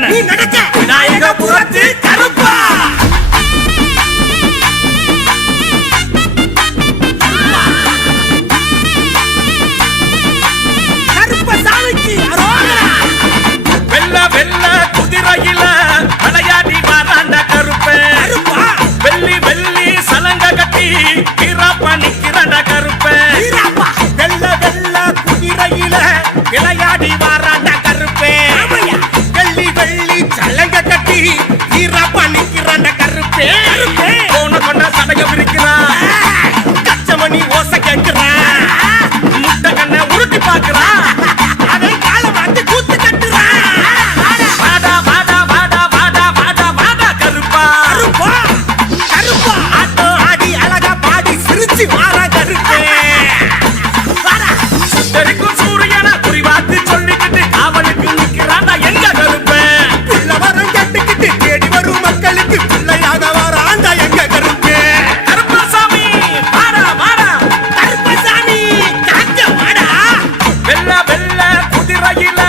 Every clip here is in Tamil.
நடக்கிறேன். நீ நடக்க. விநாயகபுரத்து கருப்பா. கருப்பசாமிக்கு அரோகரா. வெள்ள வெள்ள குதிரையில விளையாடி வராண்ட கருப்பே. கருப்பா. வெள்ளி வெள்ளி சலங்க கட்டி வீரப்பா நிக்கிறாண்ட கருப்பே. வீரப்பா. வெள்ள வெள்ள குதிரையில விளையாடி வராண்ட கருப்பே. வெள்ளி வெள்ளி சலங்க கட்டி வீரப்பா நிக்கிறாண்ட கருப்பே. போன கொண்ட சடைய விரிக்கிறான். கச்சமணி ஓசை கேட்கிறான். முட்டை கண்ணை உருட்டி பார்க்கிறான். அதை கால மாத்தி கூத்து கட்டுறான். வாடா வாடா வாடா வாடா வாடா வாடா கருப்பா. கருப்பா கருப்பா. ஆட்டம் ஆடி அழகா பாடி சிரிச்சு வாரா கருப்பே. வாடா. சுத்தரிக்கும் சூரியனை குறிவாத்து சொல்லிக்கிட்டு காவலுக்கு நிக்கிறான்டா எங்க கருப்பே. பிள்ளவரம் கட்டுக்கிட்டு தேடி வரும் மக்களுக்கு பிள்ளையாக வராண்டா எங்க கருப்பே. கருப்பசாமி வாடா வாடா. கருப்பசாமி காக்க வாடா. வெள்ள வெள்ள குதிரையில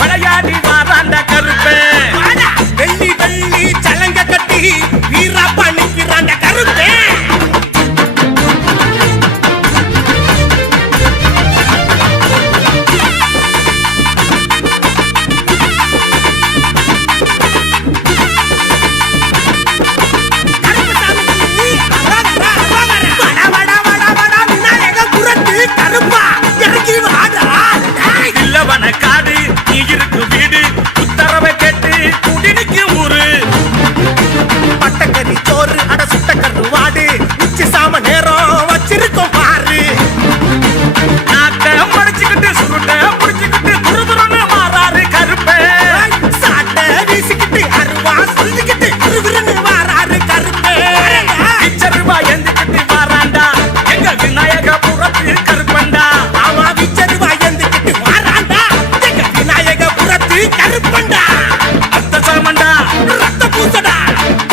விளையாடி வராண்ட கருப்பே. வாடா. வெள்ளி வெள்ளி சலங்க கட்டி வீரப்பா நிக்கிறாண்ட கருப்பே. காடு நீ இருக்கு வீடு உத்தரவை கேட்டு குடிநிக்கு ஊரு. பட்டக்கறி சோறு அட சுட்டக்கரு வாடு உச்சி சாம நேரம் வச்சிருக்கோம் பாரு. நாக்க மடிச்சுக்கிட்டு சுருட்ட புடிச்சுக்கிட்டு துருதுருன்னு மாறாரு கருப்பே. சாட்டை வீசிக்கிட்டு அருவா சொல்லிக்கிட்டு துருதுருன்னு மாறாரு கருப்பே. விச்சருவா எந்திக்கிட்டு வாராண்டா எங்க விநாயகபுரத்து கருப்பண்டா. ஆமா விச்சருவா எந்திக்கிட்டு வாராண்டா எங்க விநாயகபுரத்து கருப்பண்டா. ரத்த சாமண்டா ரத்த பூசடா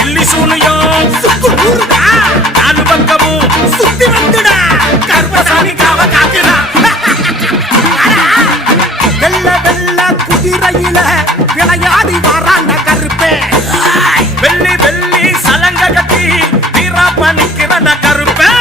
இல்லி சூனியம் சுக்கு ஊருடா. நாலு பக்கமும் சுத்தி வந்துடா. கருப்பசாமி காவ காக்கிறா. வெள்ள வெள்ள குதிரையில விளையாடி வராண்ட கருப்பே. வெள்ளி வெள்ளி சலங்க கட்டி வீரப்பா நிக்கிறாண்ட கருப்பே.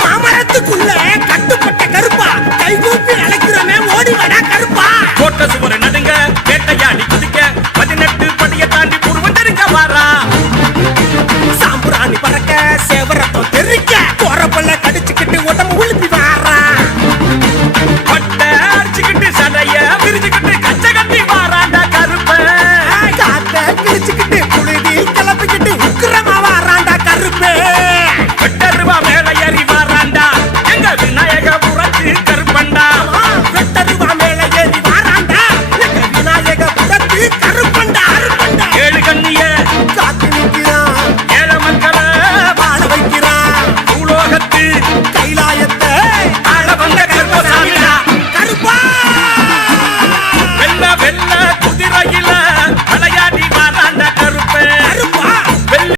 மாமரத்துக்குள்ள கட்டுப்பட்ட கருப்பா கைகூப்பி அழைக்கிறமே ஓடி வாடா கருப்பா. கோட்டை சுவரை நடுங்க வேட்டையாடி குதிக்க 18 படியை தாண்டி புருவந்தருங்க வாரா. சாம்புராணி பறக்க சேவரத்தம் தெரிக்க போறப்பல்ல கடிச்சுக்கிட்டு உடம்பு உழுப்பி வாரா. பட்டை அடிச்சுக்கிட்டு சடைய விரிச்சுக்கிட்டு கச்ச கட்டி வாராண்டா கருப்பை. காத்த கிழிச்சுக்கிட்டு புழுதி கிளப்பிக்கிட்டு உக்கிரமா வாராண்டா கருப்பே. வெட்டருவா மேல ஏறி வாராண்டா எங்க விநாயகபுரத்து கருப்பண்டா. வெட்டருவா மேல ஏறி வாராண்டா எங்க விநாயகபுரத்து கருப்பண்டா. ஏழு கண்ணிய காத்து நிற்கிறான். ஏழ மக்களை வாழ வைக்கிறான். பூலோகத்து கைலாயத்தை